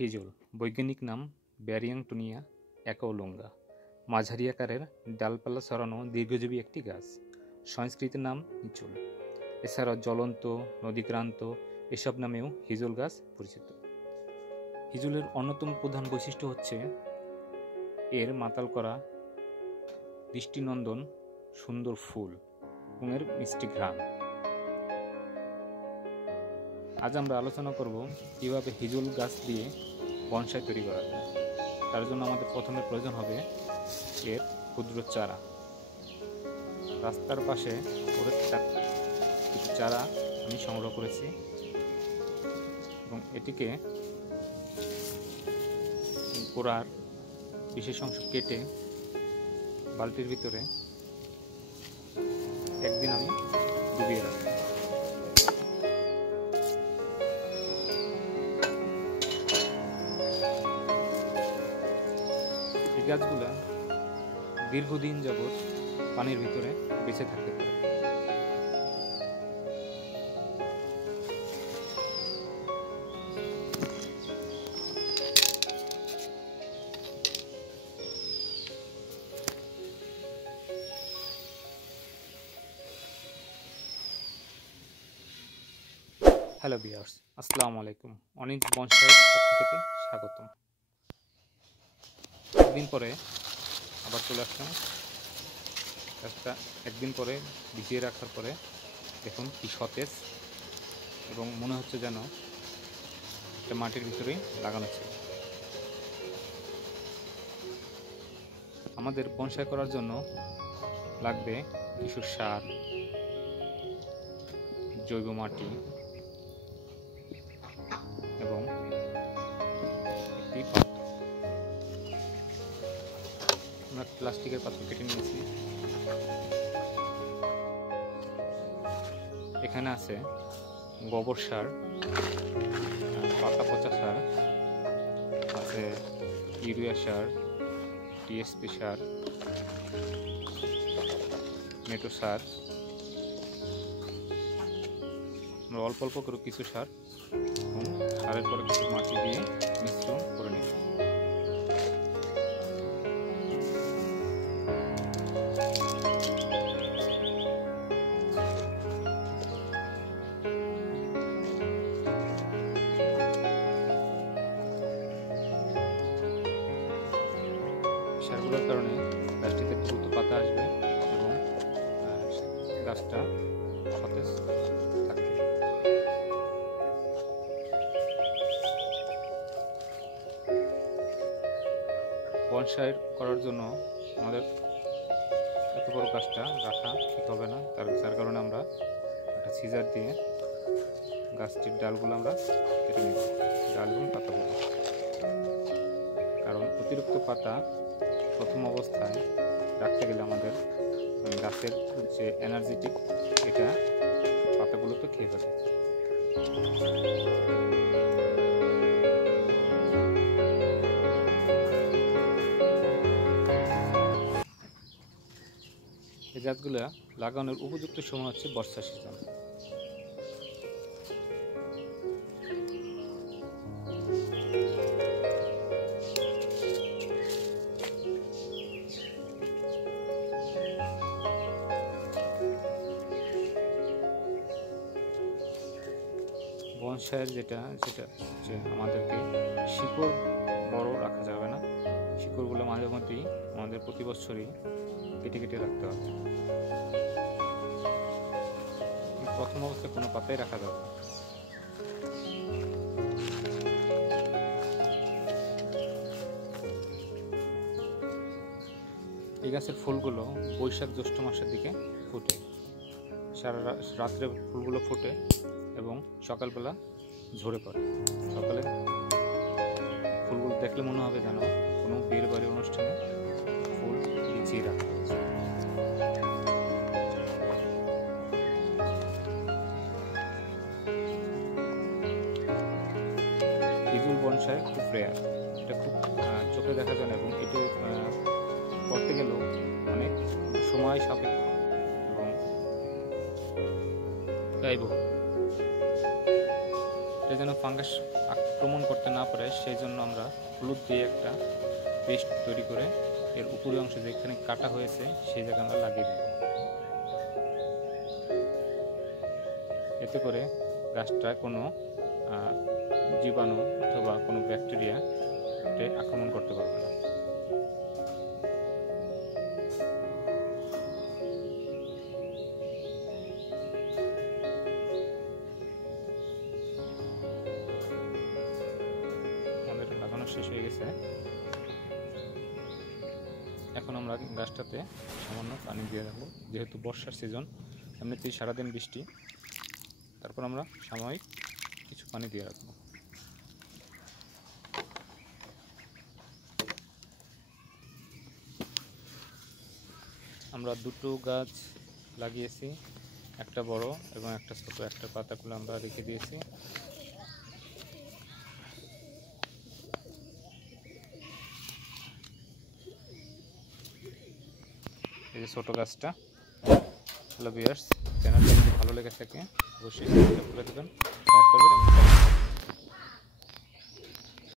হিজল, বৈজ্ঞানিক নাম ব্যারিয়াংটনিয়া অ্যাকাউলুঙ্গা, মাঝারি আকারের, ডালপালা ছড়ানো দীর্ঘজীবী একটি গাছ। সংস্কৃত নাম হিজল। এছাড়াও জ্বলন্ত, নদীক্রান্ত এসব নামেও হিজল গাছ পরিচিত। হিজলের অন্যতম প্রধান বৈশিষ্ট্য হচ্ছে এর মাতাল করা দৃষ্টিনন্দন সুন্দর ফুল এবং এর মিষ্টি ঘ্রাণ। আজ আমরা আলোচনা করব কিভাবে হিজল গাছ দিয়ে বনসাই তৈরি করা যায়। তার জন্য আমাদের প্রথমে প্রয়োজন হবে এর ক্ষুদ্র চারা। রাস্তার পাশে পড়ে থাকা কিছু চারা আমি সংগ্রহ করেছি এবং এটিকে গোড়ার বিশেষ অংশ কেটে বালতির ভিতরে একদিন আমি ডুবিয়ে রাখি। এই গাছগুলা দীর্ঘদিন যাবৎ পানির ভিতরে বেঁচে থাকতে পারে। হ্যালো ভিউয়ার্স, আসসালামু আলাইকুম। অনিক বনসাইয়ের পক্ষ থেকে স্বাগতম। একদিন পরে আবার চলে আসলাম। গাছটা একদিন পরে ভিজিয়ে রাখার পরে দেখুন কি সতেজ এবং মনে হচ্ছে যেন এটা মাটির ভিতরেই লাগানো ছিল। আমাদের বনসাই করার জন্য লাগবে কিছু সার, জৈব মাটি এবং একটি পাত্র। আমরা প্লাস্টিকের পাত্র কেটে নিয়েছি। এখানে আছে গোবর সার, পাতা পচা সার, আছে ইউরিয়া সার, টিএসপি সার, মেটো সার। আমরা অল্প অল্প করে কিছু সার এবং সারের পরে কিছু মাটি দিয়ে মিশ্রণ করে নিই। সারগুলোর কারণে গাছটিতে দ্রুত পাতা আসবে এবং গাছটা সতেজ থাকবে। বনসাই করার জন্য আমাদের এত বড় গাছটা রাখা ঠিক হবে না, যার কারণে আমরা একটা সিজার দিয়ে গাছটির ডালগুলো আমরা কেটে নিব, ডাল এবং পাতাগুলো। কারণ অতিরিক্ত পাতা প্রথম অবস্থায় রাখতে গেলে আমাদের গাছের যে এনার্জেটিক এটা পাতাগুলোকে খেয়ে ফেলে। এই গাছগুলো লাগানোর উপযুক্ত সময় হচ্ছে বর্ষা সিজন। বনসাইয়ের যেটা হচ্ছে আমাদেরকে শিকড় বড় রাখা যাবে না। শিকড়গুলো মাঝে মধ্যেই আমাদের প্রতি বছরই কেটে কেটে রাখতে হবে। প্রথম অবস্থায় কোনো পাতাই রাখা যাবে না। এই গাছের ফুলগুলো বৈশাখ জ্যৈষ্ঠ মাসের দিকে ফুটে। সারা রাত্রে ফুলগুলো ফুটে এবং সকালবেলা ঝরে পড়ে। সকালে ফুলগুলো দেখলে মনে হবে যেন কোনো বিয়ের বাড়ির অনুষ্ঠানে ফুল বিছিয়ে রাখা হয়েছে। হিজল বনসাই খুব রেয়ার, এটা খুব চোখে দেখা যায় না এবং এটি করতে গেলেও অনেক সময় সাপেক্ষ এবং ব্যয়বহুল। এটা যেন ফাঙ্গাস আক্রমণ করতে না পারে সেই জন্য আমরা হলুদ দিয়ে একটা পেস্ট তৈরি করে এর উপরের অংশ যেখানে কাটা হয়েছে সেই জায়গায় আমরা লাগিয়ে দেব। এতে করে গাছটা কোনো জীবাণু অথবা কোনো ব্যাকটেরিয়া আক্রমণ করতে পারবে না। আমাদের লাগানো শেষ হয়ে গেছে। এখন আমরা গাছটাতে সামান্য পানি দিয়ে রাখবো, যেহেতু বর্ষার সিজন, এমনিতেই সারাদিন বৃষ্টি, তারপর আমরা সাময়িক কিছু পানি দিয়ে রাখবো। আমরা দুটো গাছ লাগিয়েছি, একটা বড় এবং একটা ছোট। একটা পাতাগুলো আমরা রেখে দিয়েছি। এই যে ছোট গাছটা। হ্যালো ভিউয়ার্স, চ্যানেলটা যদি ভালো লেগে থাকে অবশ্যই সাবস্ক্রাইব করে দেবেন, লাইক করবেন এবং